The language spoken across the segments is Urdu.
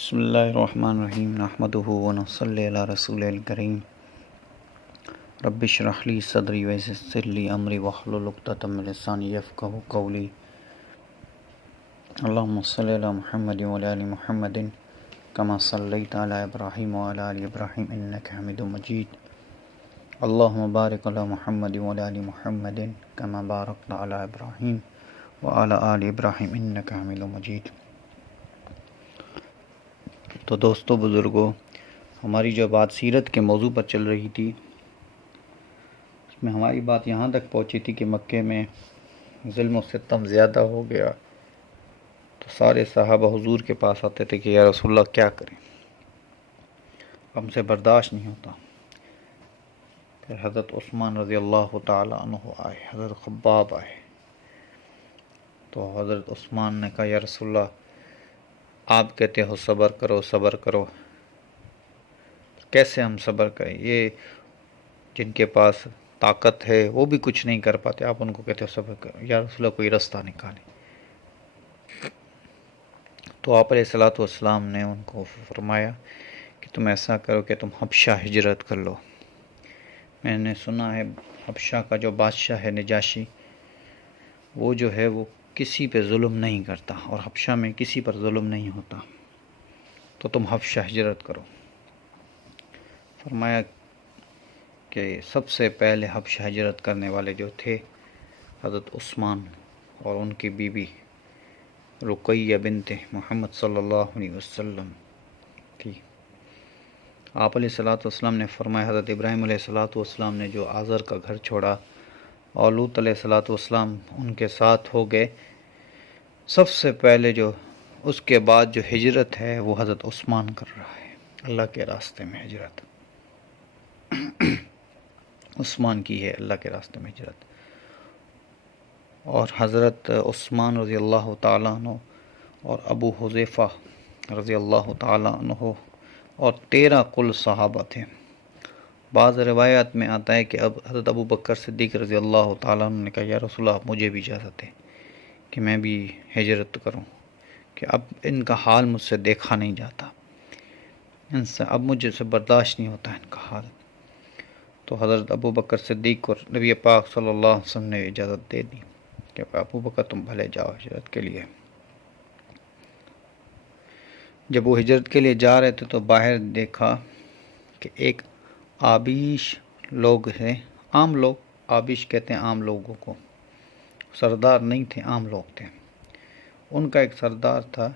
بسم اللہ الرحمن الرحیم نحمدہ ونصلی علی رسول الکریم رب اشرح لی صدری ویسر لی امری واحلل عقدۃ من لسانی یفقہوا قولی اللہم صلی علی محمد وعلی آل محمد کما صلیت علی ابراہیم وعلی آل ابراہیم انک حمید مجید اللہم بارک علی محمد وعلی آل محمد کما بارکت علی ابراہیم وعلی آل ابراہیم انک حمید مجید۔ تو دوستو بزرگوں، ہماری جو بات سیرت کے موضوع پر چل رہی تھی، اس میں ہماری بات یہاں تک پہنچی تھی کہ مکے میں ظلم و ستم زیادہ ہو گیا تو سارے صحابہ حضور کے پاس آتے تھے کہ یا رسول اللہ کیا کریں، ہم سے برداشت نہیں ہوتا۔ پھر حضرت عثمان رضی اللہ تعالی عنہ آئے، حضرت خباب آئے، تو حضرت عثمان نے کہا یا رسول اللہ آپ کہتے ہو صبر کرو صبر کرو، کیسے ہم صبر کریں؟ یہ جن کے پاس طاقت ہے وہ بھی کچھ نہیں کر پاتے، آپ ان کو کہتے ہو صبر کرو، یا رسول اللہ کوئی رستہ نکالیں۔ تو آپ علیہ الصلوۃ والسلام نے ان کو فرمایا کہ تم ایسا کرو کہ تم حبشہ ہجرت کر لو۔ میں نے سنا ہے حبشہ کا جو بادشاہ ہے نجاشی، وہ جو ہے وہ کسی پہ ظلم نہیں کرتا، اور حبشہ میں کسی پر ظلم نہیں ہوتا، تو تم حبشہ ہجرت کرو۔ فرمایا کہ سب سے پہلے حبشہ ہجرت کرنے والے جو تھے حضرت عثمان اور ان کی بیوی رقیہ بنت محمد صلی اللہ علیہ وسلم تھی۔ آپ علیہ الصلوۃ والسلام نے فرمایا حضرت ابراہیم علیہ الصلوۃ والسلام نے جو آزر کا گھر چھوڑا اور لوط علیہ الصلوۃ والسلام ان کے ساتھ ہو گئے، سب سے پہلے جو اس کے بعد جو ہجرت ہے وہ حضرت عثمان کر رہا ہے، اللہ کے راستے میں ہجرت عثمان کی ہے، اللہ کے راستے میں ہجرت۔ اور حضرت عثمان رضی اللہ تعالیٰ عنہ اور ابو حذیفہ رضی اللہ تعالیٰ عنہ اور 13 کل صحابہ تھے۔ بعض روایات میں آتا ہے کہ اب حضرت ابو بکر صدیق رضی اللہ تعالیٰ عنہ نے کہا یا رسول اللہ مجھے بھی اجازت ہے کہ میں بھی ہجرت کروں، کہ اب ان کا حال مجھ سے دیکھا نہیں جاتا، ان سے اب مجھے سے برداشت نہیں ہوتا ان کا حال۔ تو حضرت ابو بکر صدیق کو نبی پاک صلی اللہ علیہ وسلم نے اجازت دے دی کہ ابو بکر تم بھلے جاؤ ہجرت کے لیے۔ جب وہ ہجرت کے لیے جا رہے تھے تو باہر دیکھا کہ ایک آبیش لوگ ہیں، عام لوگ، آبیش کہتے ہیں عام لوگوں کو، سردار نہیں تھے، عام لوگ تھے۔ ان کا ایک سردار تھا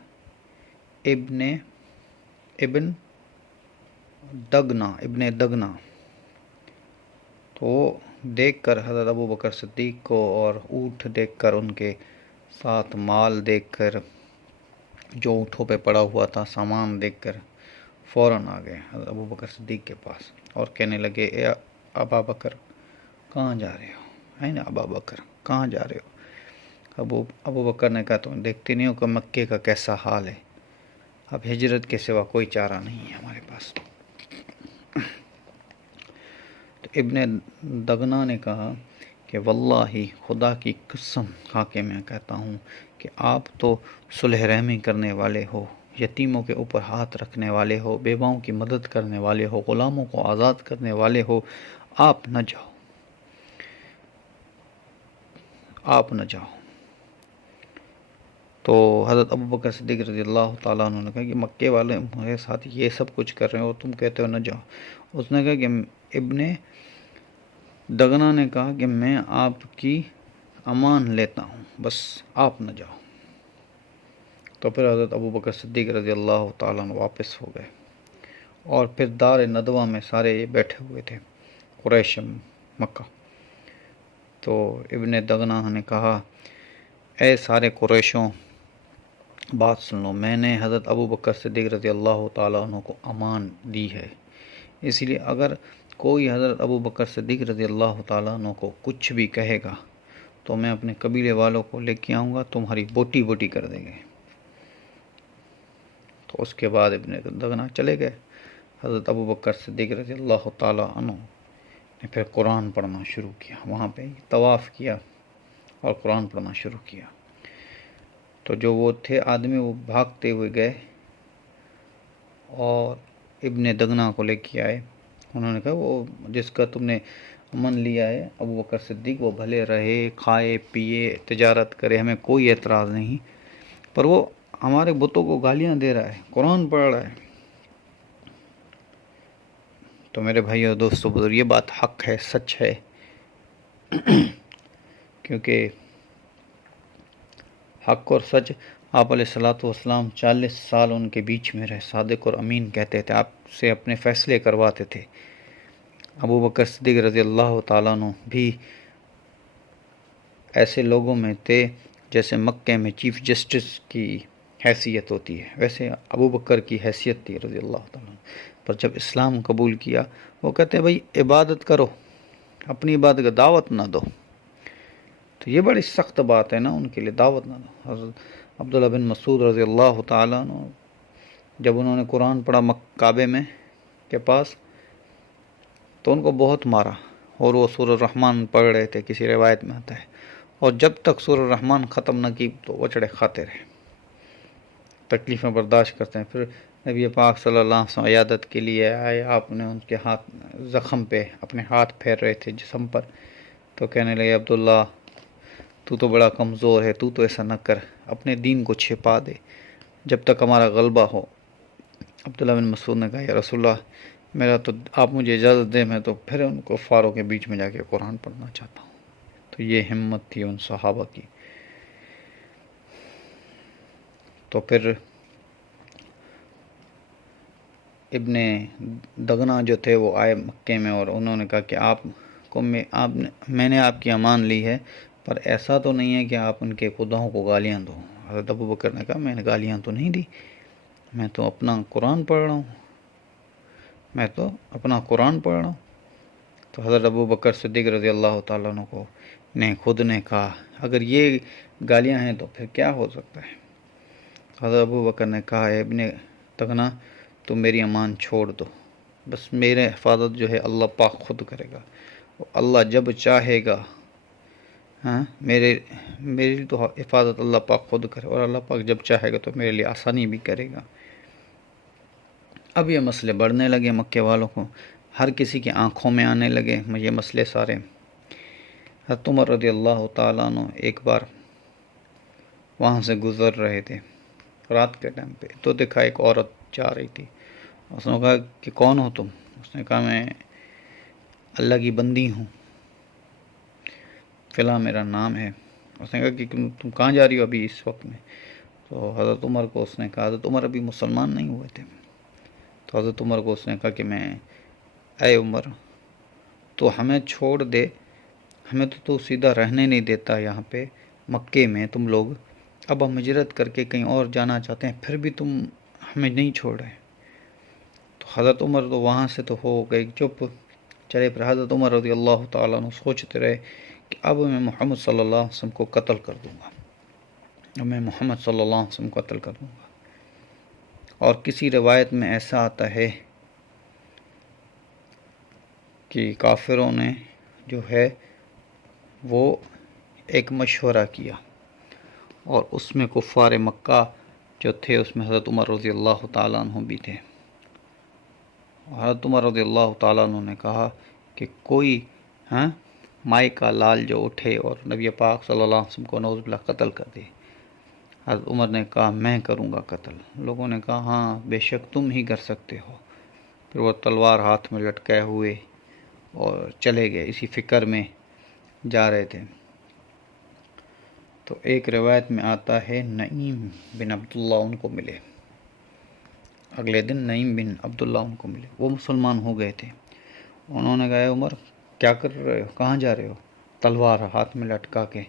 ابن دگنا، تو دیکھ کر حضرت ابو بکر صدیق کو اور اونٹ دیکھ کر، ان کے ساتھ مال دیکھ کر، جو اونٹوں پہ پڑا ہوا تھا سامان دیکھ کر فوراً آ گئے حضرت ابو بکر صدیق کے پاس اور کہنے لگے اے ابا بکر کہاں جا رہے ہو؟ ابا بکر کہاں جا رہے ہو؟ ابو بکر نے کہا تم دیکھتے نہیں ہو کہ مکے کا کیسا حال ہے، اب ہجرت کے سوا کوئی چارہ نہیں ہے ہمارے پاس۔ تو ابن دگنا نے کہا کہ واللہ خدا کی قسم کھا کے میں کہتا ہوں کہ آپ تو صلح رحمی کرنے والے ہو، یتیموں کے اوپر ہاتھ رکھنے والے ہو، بیواؤں کی مدد کرنے والے ہو، غلاموں کو آزاد کرنے والے ہو، آپ نہ جاؤ، آپ نہ جاؤ۔ تو حضرت ابو بکر صدیق رضی اللہ تعالیٰ عنہ نے کہا کہ مکے والے ہمارے ساتھ یہ سب کچھ کر رہے ہیں اور تم کہتے ہو نہ جاؤ۔ اس نے کہا کہ ابن دگنا نے کہا کہ میں آپ کی امان لیتا ہوں، بس آپ نہ جاؤ۔ تو پھر حضرت ابو بکر صدیق رضی اللہ تعالیٰ عنہ واپس ہو گئے، اور پھر دار ندوہ میں سارے یہ بیٹھے ہوئے تھے قریش مکہ۔ تو ابن دگنا نے کہا اے سارے قریشوں بات سن لو، میں نے حضرت ابو بکر صدیق رضی اللہ تعالیٰ عنہ کو امان دی ہے، اس لیے اگر کوئی حضرت ابو بکر صدیق رضی اللہ تعالیٰ عنہ کو کچھ بھی کہے گا تو میں اپنے قبیلے والوں کو لے کے آؤں گا، تمہاری بوٹی بوٹی کر دیں گے۔ تو اس کے بعد ابن دگنا چلے گئے۔ حضرت ابو بکر صدیق رضی اللہ تعالیٰ عنہ نے پھر قرآن پڑھنا شروع کیا، وہاں پہ طواف کیا اور قرآن پڑھنا شروع کیا۔ تو جو وہ تھے آدمی وہ بھاگتے ہوئے گئے اور ابن دغنا کو لے کے آئے. انہوں نے کہا وہ جس کا تم نے امن لیا ہے ابو بکر صدیق، وہ بھلے رہے، کھائے پیے، تجارت کرے، ہمیں کوئی اعتراض نہیں، پر وہ ہمارے بتوں کو گالیاں دے رہا ہے، قرآن پڑھ رہا ہے. تو میرے بھائی اور دوستو بزرگ، یہ بات حق ہے، سچ ہے، کیونکہ حق اور سچ آپ علیہ الصلاۃ والسلام 40 سال ان کے بیچ میں رہے، صادق اور امین کہتے تھے، آپ سے اپنے فیصلے کرواتے تھے. ابو بکر صدیق رضی اللہ تعالیٰ عنہ بھی ایسے لوگوں میں تھے جیسے مکہ میں چیف جسٹس کی حیثیت ہوتی ہے، ویسے ابو بکر کی حیثیت تھی رضی اللہ تعالیٰ عنہ. پر جب اسلام قبول کیا، وہ کہتے ہیں بھائی عبادت کرو، اپنی عبادت کا دعوت نہ دو. تو یہ بڑی سخت بات ہے نا ان کے لیے، دعوت نہ دو. حضرت عبداللہ بن مسعود رضی اللہ تعالیٰ عنہ جب انہوں نے قرآن پڑھا کعبے میں کے پاس، تو ان کو بہت مارا، اور وہ سورہ الرحمن پڑھ رہے تھے، کسی روایت میں آتا ہے، اور جب تک سورہ الرحمن ختم نہ کی تو وچڑے کھاتے رہے، تکلیفیں برداشت کرتے ہیں. پھر نبی پاک صلی اللہ علیہ وسلم عیادت کے لیے آئے، آپ نے ان کے ہاتھ زخم پہ اپنے ہاتھ پھیر رہے تھے جسم پر، تو کہنے لگے عبداللہ تو بڑا کمزور ہے، تو ایسا نہ کر، اپنے دین کو چھپا دے جب تک ہمارا غلبہ ہو. عبداللہ بن مسعود نے کہا یا رسول اللہ، میرا تو آپ مجھے اجازت دیں، میں تو پھر ان کو فاروں کے بیچ میں جا کے قرآن پڑھنا چاہتا ہوں. تو یہ ہمت تھی ان صحابہ کی. تو پھر ابن دغنا جو تھے وہ آئے مکے میں، اور انہوں نے کہا کہ میں نے آپ کی امان لی ہے، پر ایسا تو نہیں ہے کہ آپ ان کے خداؤں کو گالیاں دو. حضرت ابو بکر نے کہا میں نے گالیاں تو نہیں دی، میں تو اپنا قرآن پڑھ رہا ہوں، میں تو اپنا قرآن پڑھ رہا ہوں. تو حضرت ابو بکر صدیق رضی اللہ تعالیٰ عنہ کو خود نے کہا اگر یہ گالیاں ہیں تو پھر کیا ہو سکتا ہے. حضرت ابو بکر نے کہا ابن دغنا تو میری امان چھوڑ دو، بس میرے حفاظت جو ہے اللہ پاک خود کرے گا، اللہ جب چاہے گا، ہاں میری تو حفاظت اللہ پاک خود کرے، اور اللہ پاک جب چاہے گا تو میرے لیے آسانی بھی کرے گا. اب یہ مسئلے بڑھنے لگے، مکے والوں کو ہر کسی کی آنکھوں میں آنے لگے یہ مسئلے سارے. حضرت عمر رضی اللہ تعالیٰ عنہ ایک بار وہاں سے گزر رہے تھے رات کے ٹائم پہ، تو دیکھا ایک عورت جا رہی تھی. اس نے کہا کہ کون ہو تم؟ اس نے کہا میں اللہ کی بندی ہوں، فلاں میرا نام ہے. اس نے کہا کہ تم کہاں جا رہی ہو ابھی اس وقت میں؟ تو حضرت عمر کو اس نے کہا، حضرت عمر ابھی مسلمان نہیں ہوئے تھے، تو حضرت عمر کو اس نے کہا کہ اے عمر تو ہمیں چھوڑ دے، ہمیں تو سیدھا رہنے نہیں دیتا یہاں پہ مکے میں، تم لوگ اب ہم ہجرت کر کے کہیں اور جانا چاہتے ہیں، پھر بھی تم ہمیں نہیں چھوڑ رہے. تو حضرت عمر تو وہاں سے تو ہو گئے چپ چلے. پھر حضرت عمر رضی اللہ تعالیٰ عنہ سوچتے رہے کہ اب میں محمد صلی اللہ علیہ وسلم کو قتل کر دوں گا، اب میں محمد صلی اللہ علیہ وسلم کو قتل کر دوں گا. اور کسی روایت میں ایسا آتا ہے کہ کافروں نے جو ہے وہ ایک مشورہ کیا، اور اس میں کفار مکہ جو تھے اس میں حضرت عمر رضی اللہ تعالیٰ عنہ بھی تھے. حضرت عمر رضی اللہ تعالیٰ عنہ نے کہا کہ کوئی مائی کا لال جو اٹھے اور نبی پاک صلی اللہ علیہ وسلم کو نعوذ باللہ قتل کر دے. حضرت عمر نے کہا میں کروں گا قتل. لوگوں نے کہا ہاں بے شک تم ہی کر سکتے ہو. پھر وہ تلوار ہاتھ میں لٹکائے ہوئے اور چلے گئے، اسی فکر میں جا رہے تھے. تو ایک روایت میں آتا ہے نعیم بن عبداللہ ان کو ملے، اگلے دن نعیم بن عبداللہ ان کو ملے، وہ مسلمان ہو گئے تھے. انہوں نے کہا اے عمر کیا کر رہے ہو، کہاں جا رہے ہو تلوار ہاتھ میں لٹکا کے؟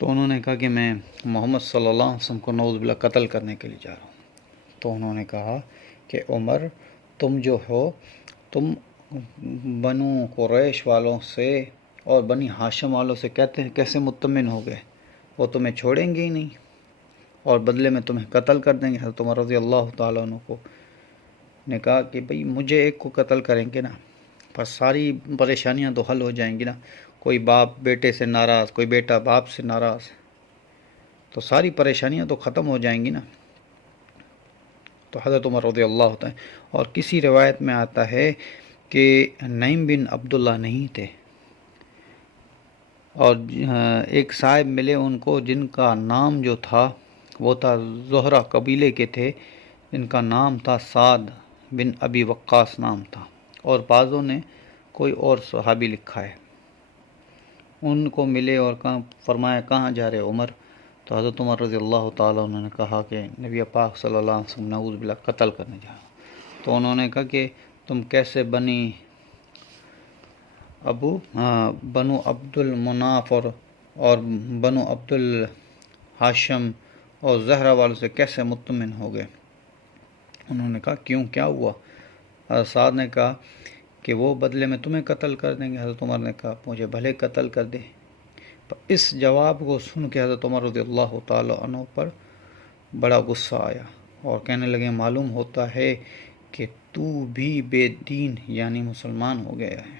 تو انہوں نے کہا کہ میں محمد صلی اللہ علیہ وسلم کو نعوذ باللہ قتل کرنے کے لیے جا رہا ہوں. تو انہوں نے کہا کہ عمر تم جو ہو تم بنو قریش والوں سے اور بنی ہاشم والوں سے کیسے مطمئن ہو گئے، وہ تمہیں چھوڑیں گے ہی نہیں اور بدلے میں تمہیں قتل کر دیں گے. حضرت عمر رضی اللہ تعالیٰ عنہ کو نے کہا کہ بھئی مجھے ایک کو قتل کریں گے نا، پر ساری پریشانیاں تو حل ہو جائیں گی نا. کوئی باپ بیٹے سے ناراض، کوئی بیٹا باپ سے ناراض، تو ساری پریشانیاں تو ختم ہو جائیں گی نا. تو حضرت عمر رضی اللہ عنہ، اور کسی روایت میں آتا ہے کہ نعیم بن عبداللہ نہیں تھے، اور ایک صاحب ملے ان کو جن کا نام جو تھا وہ تھا زہرہ قبیلے کے تھے، جن کا نام تھا سعد بن ابی وقاص نام تھا، اور بعضوں نے کوئی اور صحابی لکھا ہے۔ ان کو ملے اور فرمایا کہاں جا رہے عمر؟ تو حضرت عمر رضی اللہ تعالیٰ انہوں نے کہا کہ نبی پاک صلی اللہ علیہ وسلم نعوذ باللہ قتل کرنے جا رہا ہوں۔ تو انہوں نے کہا کہ تم کیسے بنو عبد المناف اور بنو عبد الحاشم اور زہرہ والوں سے کیسے مطمئن ہو گئے؟ انہوں نے کہا کیوں، کیا ہوا؟ حضرت سعد نے کہا کہ وہ بدلے میں تمہیں قتل کر دیں گے۔ حضرت عمر نے کہا مجھے بھلے قتل کر دے۔ اس جواب کو سن کے حضرت عمر رضی اللہ تعالی عنہ پر بڑا غصہ آیا اور کہنے لگے معلوم ہوتا ہے کہ تو بھی بے دین یعنی مسلمان ہو گیا ہے،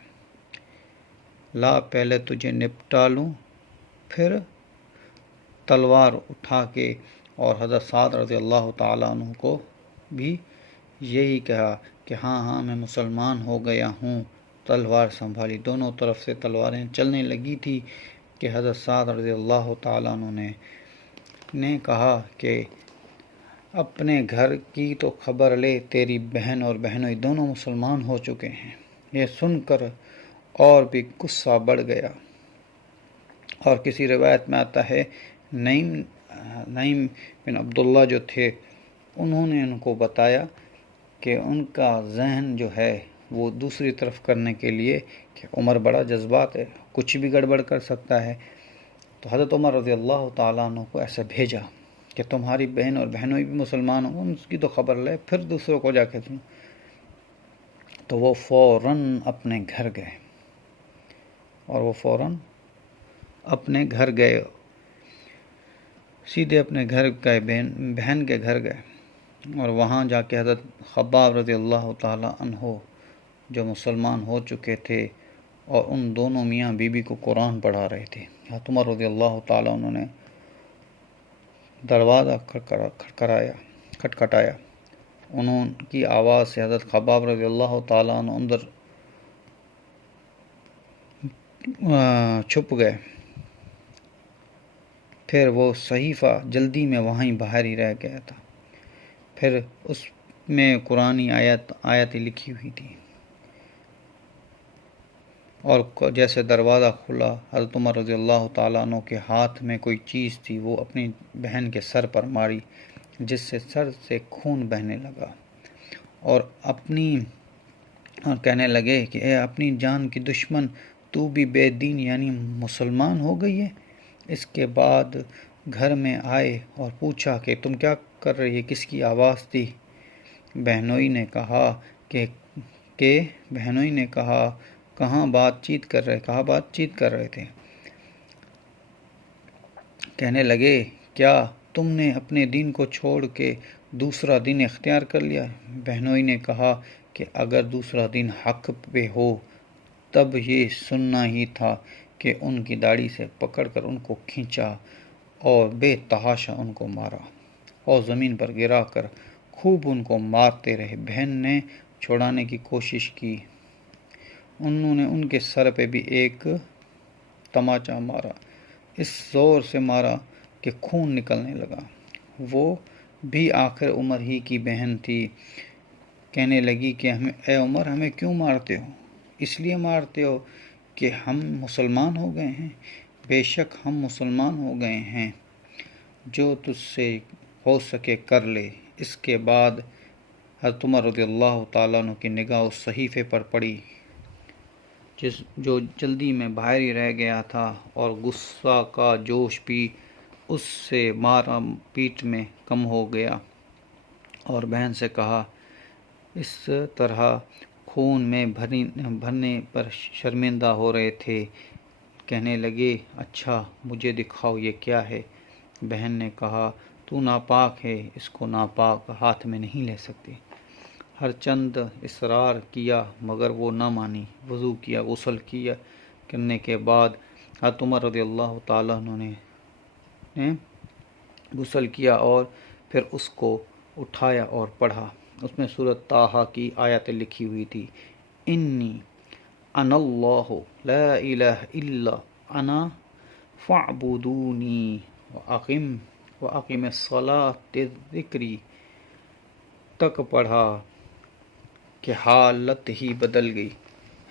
لا پہلے تجھے نپٹا لوں پھر تلوار اٹھا کے۔ اور حضرت سعد رضی اللہ تعالیٰ عنہ کو بھی یہی کہا کہ ہاں میں مسلمان ہو گیا ہوں، تلوار سنبھالی۔ دونوں طرف سے تلواریں چلنے لگی تھی کہ حضرت سعد رضی اللہ تعالیٰ عنہ نے کہا کہ اپنے گھر کی تو خبر لے، تیری بہن اور بہنوئی دونوں مسلمان ہو چکے ہیں۔ یہ سن کر اور بھی غصہ بڑھ گیا، اور کسی روایت میں آتا ہے نعیم بن عبداللہ جو تھے انہوں نے ان کو بتایا کہ ان کا ذہن جو ہے وہ دوسری طرف کرنے کے لیے کہ عمر بڑا جذبات ہے، کچھ بھی گڑبڑ کر سکتا ہے، تو حضرت عمر رضی اللہ تعالیٰ عنہ کو ایسے بھیجا کہ تمہاری بہن اور بہنوئی بھی مسلمان ہوں، ان کی تو خبر لے پھر دوسروں کو جا کے سنو۔ تو وہ فوراً اپنے گھر گئے، اور وہ فوراً اپنے گھر گئے، سیدھے اپنے گھر گئے، بہن کے گھر گئے، اور وہاں جا کے حضرت خباب رضی اللہ تعالی عنہ جو مسلمان ہو چکے تھے اور ان دونوں میاں بی بی کو قرآن پڑھا رہے تھے، حضرت عمر رضی اللہ تعالیٰ عنہ نے دروازہ کھٹکھٹایا۔ انہوں کی آواز سے حضرت خباب رضی اللہ تعالیٰ عنہ اندر چھپ گئے، پھر وہ صحیفہ جلدی میں وہیں باہر ہی رہ گیا تھا، پھر اس میں قرآنی آیتیں لکھی ہوئی تھی، اور جیسے دروازہ کھلا حضرت عمر رضی اللہ تعالیٰ عنہ کے ہاتھ میں کوئی چیز تھی، وہ اپنی بہن کے سر پر ماری جس سے سر سے خون بہنے لگا، اور کہنے لگے کہ اے اپنی جان کی دشمن، تو بھی بے دین یعنی مسلمان ہو گئی ہے۔ اس کے بعد گھر میں آئے اور پوچھا کہ تم کیا کر رہی ہے، کس کی آواز تھی؟ بہنوئی نے کہا کہاں بات چیت کر رہے تھے؟ کہنے لگے کیا تم نے اپنے دین کو چھوڑ کے دوسرا دین اختیار کر لیا؟ بہنوئی نے کہا کہ اگر دوسرا دین حق پہ ہو تب یہ سننا ہی تھا کہ ان کی داڑھی سے پکڑ کر ان کو کھینچا اور بے تحاشا ان کو مارا اور زمین پر گرا کر خوب ان کو مارتے رہے۔ بہن نے چھڑانے کی کوشش کی، انہوں نے ان کے سر پہ بھی ایک تماچا مارا، اس زور سے مارا کہ خون نکلنے لگا۔ وہ بھی آخر عمر ہی کی بہن تھی، کہنے لگی کہ اے عمر ہمیں کیوں مارتے ہو؟ اس لیے مارتے ہو کہ ہم مسلمان ہو گئے ہیں؟ بے شک ہم مسلمان ہو گئے ہیں، جو تجھ سے ہو سکے کر لے۔ اس کے بعد حضرت عمر رضی اللہ تعالیٰ عنہ کی نگاہ اس صحیفے پر پڑی جو جلدی میں باہر ہی رہ گیا تھا، اور غصہ کا جوش بھی اس سے مارا پیٹ میں کم ہو گیا، اور بہن سے کہا اس طرح خون میں بھرنے پر شرمندہ ہو رہے تھے۔ کہنے لگے اچھا مجھے دکھاؤ یہ کیا ہے؟ بہن نے کہا تو ناپاک ہے، اس کو ناپاک ہاتھ میں نہیں لے سکتی۔ ہر چند اصرار کیا مگر وہ نہ مانی۔ وضو کیا، غسل کیا کرنے کے بعد حضرت عمر رضی اللہ تعالیٰ عنہ نے غسل کیا اور پھر اس کو اٹھایا اور پڑھا۔ اس میں سورۃ طٰہٰ کی آیتیں لکھی ہوئی تھی، انی انا اللہ لا الہ الا انا فاعبدونی واقم الصلاۃ ذکری تک پڑھا کہ حالت ہی بدل گئی۔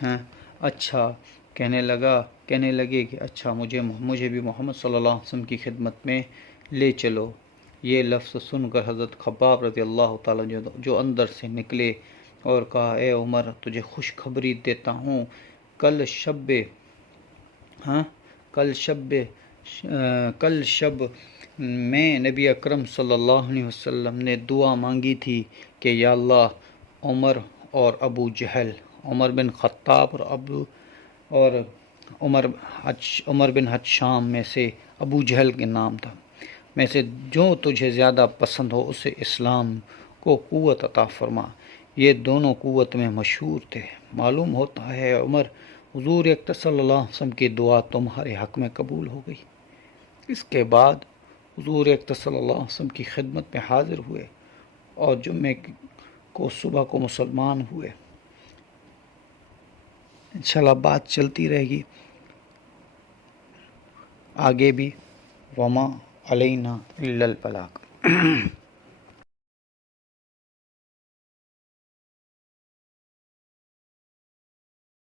ہاں اچھا کہنے لگے کہ اچھا مجھے بھی محمد صلی اللہ علیہ وسلم کی خدمت میں لے چلو۔ یہ لفظ سن کر حضرت خباب رضی اللہ تعالیٰ جو اندر سے نکلے اور کہا، اے عمر تجھے خوشخبری دیتا ہوں، کل شب میں نبی اکرم صلی اللہ علیہ وسلم نے دعا مانگی تھی کہ یا اللہ عمر اور ابو جہل، عمر بن خطاب اور عمر بن حشام میں سے ابو جہل کے نام تھا، میں سے جو تجھے زیادہ پسند ہو اسے اسلام کو قوت عطا فرما۔ یہ دونوں قوت میں مشہور تھے۔ معلوم ہوتا ہے عمر، حضور اکرم صلی اللہ علیہ وسلم کی دعا تمہارے حق میں قبول ہو گئی۔ اس کے بعد حضور اکرم صلی اللہ علیہ وسلم کی خدمت میں حاضر ہوئے اور جمعے کو صبح کو مسلمان ہوئے۔ انشاءاللہ بات چلتی رہے گی آگے بھی۔ وما علینا الا البلاغ۔